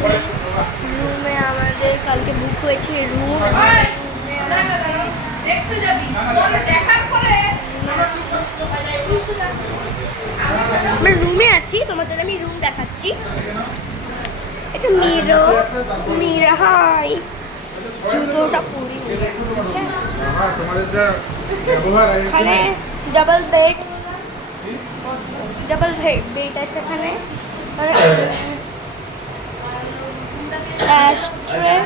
আছি রুমে। আমাদের কালকে বুক হয়েছে রুম। আমরা রুমে আছি, তোমাদের আমি রুম দেখাচ্ছি। এটা মিরো হাই, জুতোটা পরি। এখানে ডাবল বেড আছে এখানে। অ্যাশট্রে,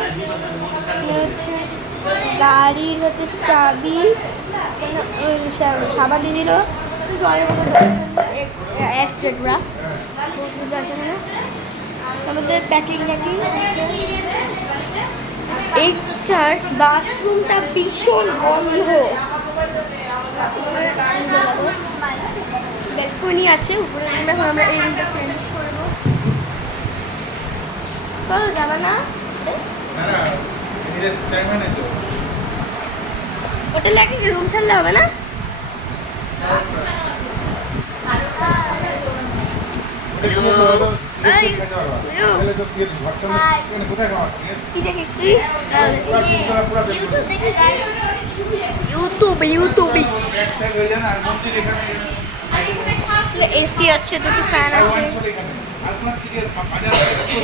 গাড়ির হচ্ছে চাবি, সাবান দিয়ে দিল, জলের মতো এক্সট্রা আছে না। আমাদের প্যাকিং এইটার বাথরুমটা ভীষণ বন্ধ। ব্যালকনি আছে উপরে। এখন আমরা এই রুমটা চেঞ্জ করবো। চলো যাবা না? হোটেলে একটা রুম ছাড়লে হবে না? এসি আছে, দুটো ফ্যান আছে।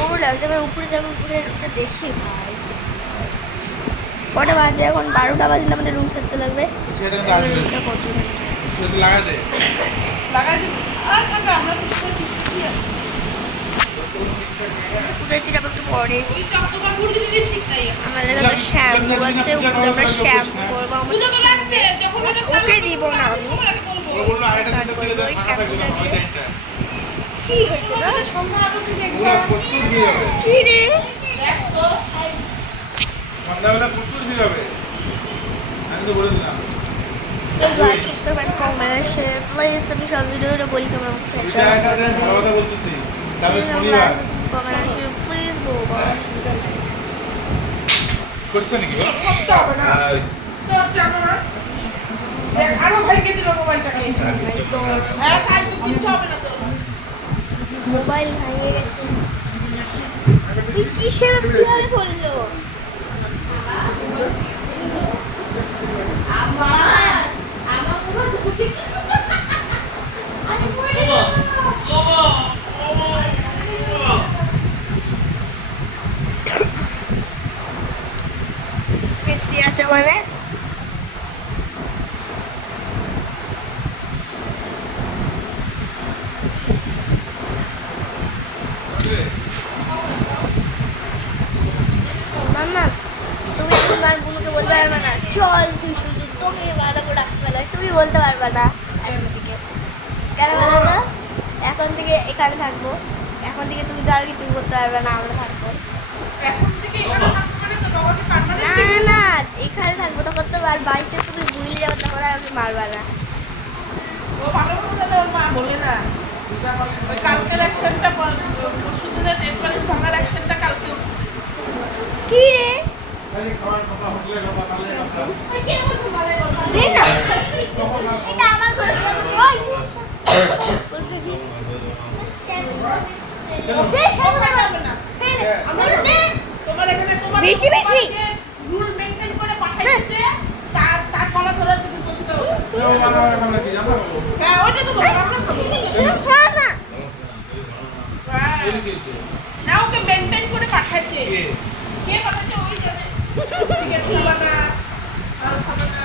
উপরে যাবো, উপরে দেখি ভাই। কটা বাজে এখন? 12টা বাজলে আমাদের রুম ছাড়তে লাগবে। একটু পরে আমাদের কাছে শ্যাম্পু আছে, উপরে আমরা শ্যাম্পু করবো। ওকে দিব না আমি। কি রে প্রচুর ভিড় হবে, আমি তো বলে দিলাম। আমি সব ভিডিওটা বলি তোমরা মোবাইল ভাঙিয়ে গেছে। কিভাবে বললো? আছে মানে মাম্মা, তুমি তোমার বোনকে বলতে পারবে না চল তুই শুধু, তোকে বাড়াবো ডাক্তার, তুমি বলতে পারবে না এখন থেকে। কেন বলো তো? এখন থেকে এখানে থাকবো, এখন থেকে তুমি তো আর কিছু করতে পারবে না, আমরা থাকবো। না না, এখানে থাকবো, তখন তো আর বাড়িতে তুমি ভুলে যাবো, তখন আর আমি মারবা না। ও ভালো করে জানে, ওর মা বলে না। ওই কালকের অ্যাকশনটা, পরশুদিনের নেট প্যালেস ভাঙার অ্যাকশনটা কালকে উঠছে। কি রে? এটা আমার ঘর। বলতেছি বেশি বেশি রুল মেইনটেইন করে পাঠাইতে, তার কলা ধরে তুমি বসতে হবে। হ্যাঁ ওইটা তো বললাম না। না ওকে মেইনটেইন করে পাঠাইছে। কে পাঠাইছে ওই জানে। সিগারেট খাবে না, আল খাবে না।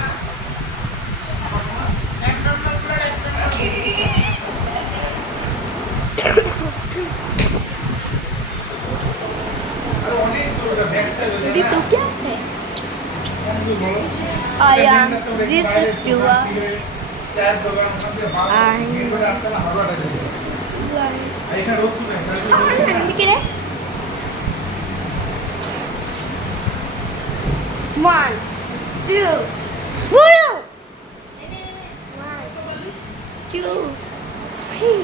এক নম্বর প্লেট, এক নম্বর। तो क्या है? This is Dua. One, two, One, two, three,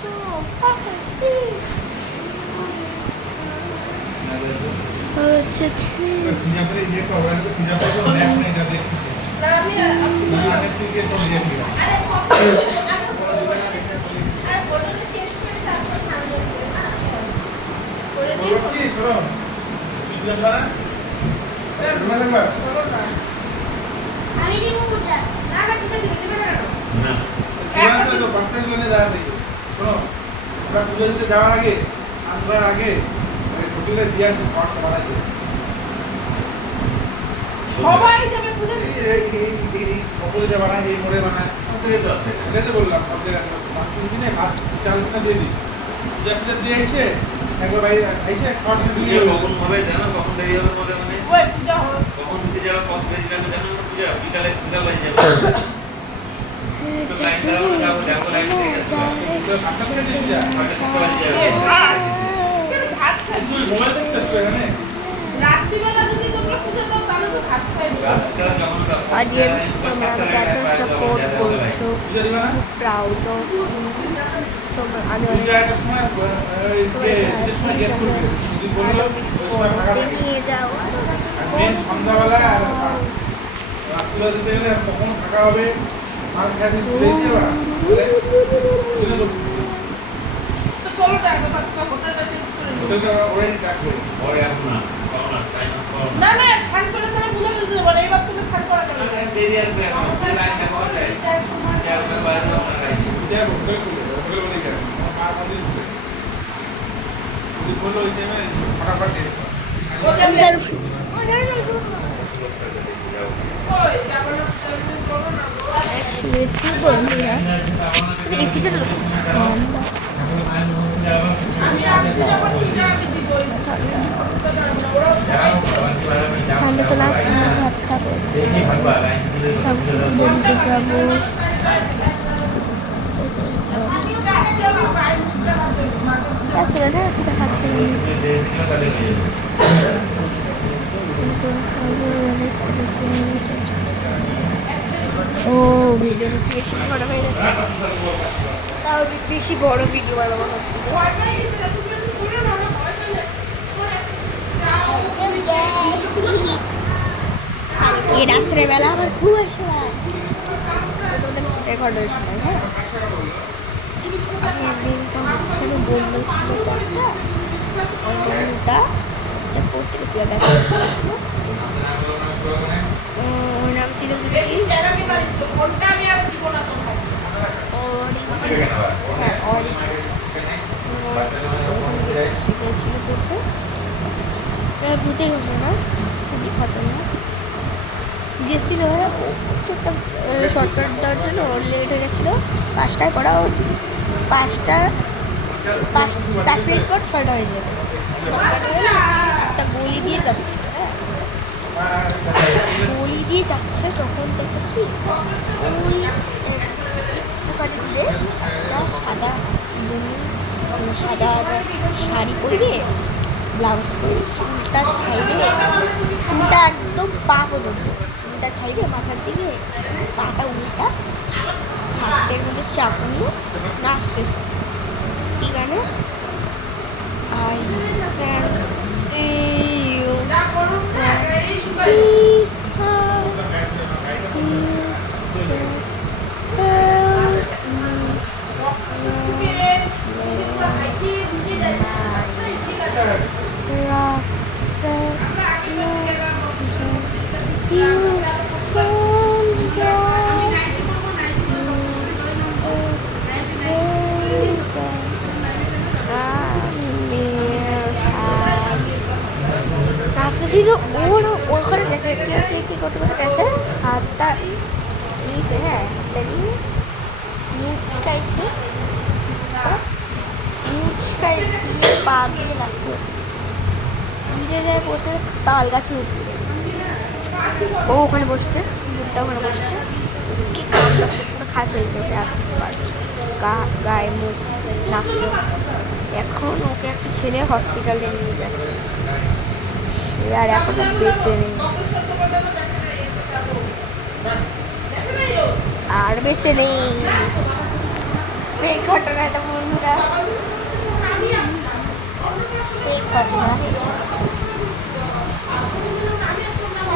four, five, six. अच्छा বলবো কি শোনো বিদ্যুৎ না রুমে থাকবা বলো না। আমি দিব পূজা না না পূজা দিবে না কেন? না কেন তো বাচ্চাগুলো নিয়ে দাঁড়াতে শোনো আমরা পুজো দিতে যাওয়ার আগে আনবার আগে হোটেলে দিয়ে আসি খাওয়াটা বানাই দেবো সবাই যাবে পূজা দিতে। পকোড়িটা বানাই এই মোড়ে বানায় আমাদের তো আছে এটাই তো বললাম আমাদের মাংস দিনে ভাত চাল কিনা দিয়ে দিই পূজা টুজা দিয়ে এসে একবার ভাই এসে খাওয়াটা পূজা দিয়ে কখন হবে জানো কখন দেরি হবে মধ্যে মানে ওই পূজা হলো। কখন দিতে যাবে কত দেরি লাগবে জানো না পূজা বিকাল হয়ে যাবে তো লাইন দাঁড়াবো যাবো যাবো লাইন থেকে যাবো সাতটা থেকে দিয়ে যা এ ভাত। কেন ভাত খাই? তুই মোবাইল দেখতেছ এখানে রাত্রিবেলা যদি তোমরা পূজা দাও তাহলে তো ভাত খাই না। রাত্রিবেলা কেমন দাও আজ তোমরা আমাকে এত সাপোর্ট করছো পূজা দিবা না প্রাউড অফ তোমরা আমি অনেক পূজা একটা সময় ঈদের সময় গেট করবে যদি বললো ওই সময় ফাঁকা থাকে নিয়ে যাও মেন সন্ধ্যাবেলা আর রাত্রিবেলা দিতে গেলে কখন ফাঁকা হবে আর খালি ঘুরে দিয়ে যাবা বুঝলে তো তো চলো না আগে ভাতটা হোটেলটা চেঞ্জ করে নিই। হোটেলটা অলরেডি ট্র্যাক করে পরে আসবো না পাবো না টাইম পাবো না না স্নান করে তাহলে পূজা দিতে যাবো না। এইবার তুমি স্নান করা যাবে না। দেরি আছে এখন লাইন যাবো যায় যার বাইরে যাবো না লাইন পূজা হোটেল করবে হোটেল বলে গেলে মা মন্দির ঘুরে যদি বললো ওই টাইমে ফটাফট দিয়ে দিতে ও যাবে। ওই যাবো না পূজা দিতে চলো না গো। শুয়েছি বন্ধুরা এসিটা আমি আসতে যাবো পূজা আমি দিব। ওরাও সবাই ঠান্ডা তো না ভাত খাবো বলতে যাবো একসাথে না কি দেখাচ্ছে ও ভিডিওটা বেশি বড় হয়ে যাচ্ছে তাও বেশি বড় ভিডিও বানাবো কালকে রাত্রেবেলা আবার খুব আসে রেকর্ডের সময় হ্যাঁ আমি একদিন তো হচ্ছে বন্ধু ছিল তো একটা ওই বন্ধুটা যা পড়তে গেছিল দেখা করতে গেছিল ওর নাম ছিল হ্যাঁ শিখেছিল পড়তে ভূতের ঘটনা খুবই খতরনাক গেছিল ছোট্ট শর্টকাট দেওয়ার জন্য ওর লেট হয়ে গেছিলো 5টায় পড়া ও 5 মিনিট পর 6টা হয়ে যাবে একটা গলি দিয়ে যাচ্ছে হ্যাঁ গলি দিয়ে যাচ্ছে তখন দেখে কি ওই দোকানে দিলে একটা সাদা শাড়ি পরে ব্লাউজ পরে চুলটা ছাইড়ে চুলটা একদম পা পর্যন্ত চুলটা ছাইড়ে মাথার দিকে পাটা উল্টা হাতের মধ্যে চাকু নিয়ে নাচতেছে কি গানে I can see you ছিল ওর ওখানে গেছে কি করতে করতে গেছে হাতটা নিয়েছে হ্যাঁ হাতটা নিয়ে মুচকাইছে মুচকাই দিয়ে পা দিয়ে লাগতে বসে নিজে যায় বসে তাল গাছে উঠবে ও ওখানে বসছে বুটটা ওখানে বসছে কি কাম লাগছে পুরো খাই ফেলছে ওকে গায়ে মুখ নাক চোখ এখন ওকে একটা ছেলে হসপিটালে নিয়ে যাচ্ছে আর এখন বেঁচে নেই আর বেঁচে নেই এই ঘটনাটা বন্ধুরা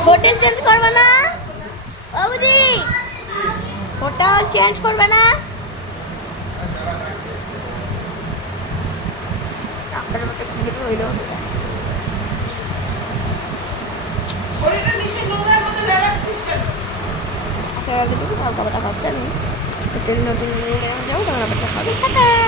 হোটেল চেঞ্জ করবে না বাবুজি হোটেল চেঞ্জ করবে না ডাক্তারের মতো ভিড় হইলো ওইটা নিচে নোংরার মধ্যে লাগাচ্ছিস কেন? আজকে এতটুকু হালকা পাতা খাচ্ছে আমি নতুন নতুন যাবো তখন আবার দেখা হবে টাটা।